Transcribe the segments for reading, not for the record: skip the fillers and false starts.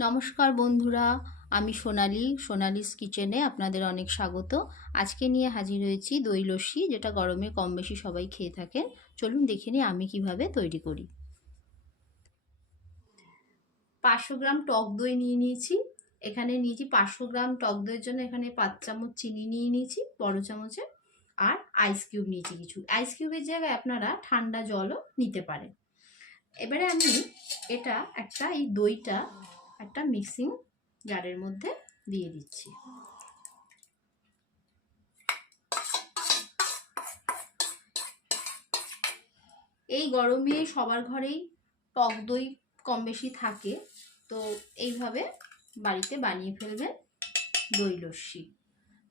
নমস্কার বন্ধুরা, আমি সোনালিস কিচেনে আপনাদের অনেক স্বাগত। আজকে নিয়ে হাজির হয়েছি দই লস্যি, যেটা গরমে কম বেশি সবাই খেয়ে থাকেন। চলুন দেখে নিই আমি কিভাবে তৈরি করি। 500 গ্রাম টক দই নিয়ে নিয়েছি। এখানে নিয়েছি 500 গ্রাম টক দইয়ের জন্য এখানে 5 চামচ চিনি নিয়ে নিয়েছি বড় চামচে, আর আইস কিউব নিয়েছি কিছু। আইস কিউবের জায়গায় আপনারা ঠান্ডা জলও নিতে পারেন। এবারে আমি এই দইটা একটা মিক্সিং জারের মধ্যে দিয়ে দিচ্ছি। এই গরমে সবার ঘরেই টক দই কম বেশি থাকে, তো এইভাবে বাড়িতে বানিয়ে ফেলবেন দই লস্যি।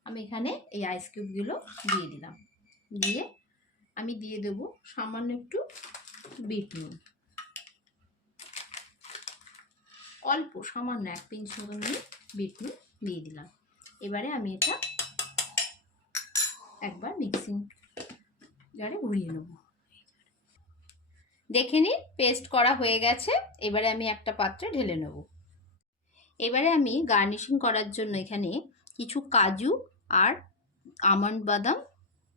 আমি এখানে এই আইস কিউবগুলো দিয়ে দিলাম, দিয়ে আমি দিয়ে দেব সামান্য একটু বিট নুন, অল্প সামান্য 1 পিঞ্চ মতো নিয়ে বিট নুন দিয়ে দিলাম। এবারে আমি এটা একবার মিক্সিং জারে ঘুরিয়ে নেব। দেখে নিন পেস্ট করা হয়ে গেছে। এবারে আমি একটা পাত্রে ঢেলে নেব। এবারে আমি গার্নিশিং করার জন্য এখানে কিছু কাজু আর আমন্ড বাদাম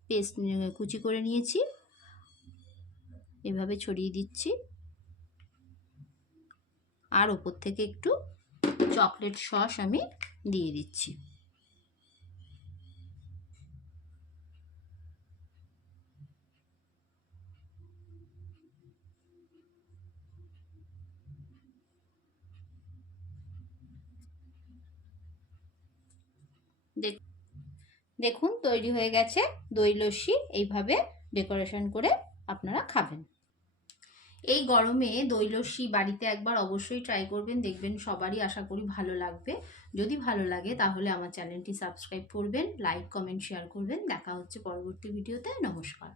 পেস্ট কুচি করে নিয়েছি, এভাবে ছড়িয়ে দিচ্ছি। আর ওপর থেকে একটু চকলেট সস আমি দিয়ে দিচ্ছি। দেখুন তৈরি হয়ে গেছে দই লস্যি। এইভাবে ডেকোরেশন করে আপনারা খাবেন। এই গরমে দই লস্যি বাড়িতে একবার অবশ্যই ট্রাই করবেন, দেখবেন সবারই আশা করি ভালো লাগবে। যদি ভালো লাগে তাহলে আমার চ্যানেলটি সাবস্ক্রাইব করবেন, লাইক কমেন্ট শেয়ার করবেন। দেখা হচ্ছে পরবর্তী ভিডিওতে। নমস্কার।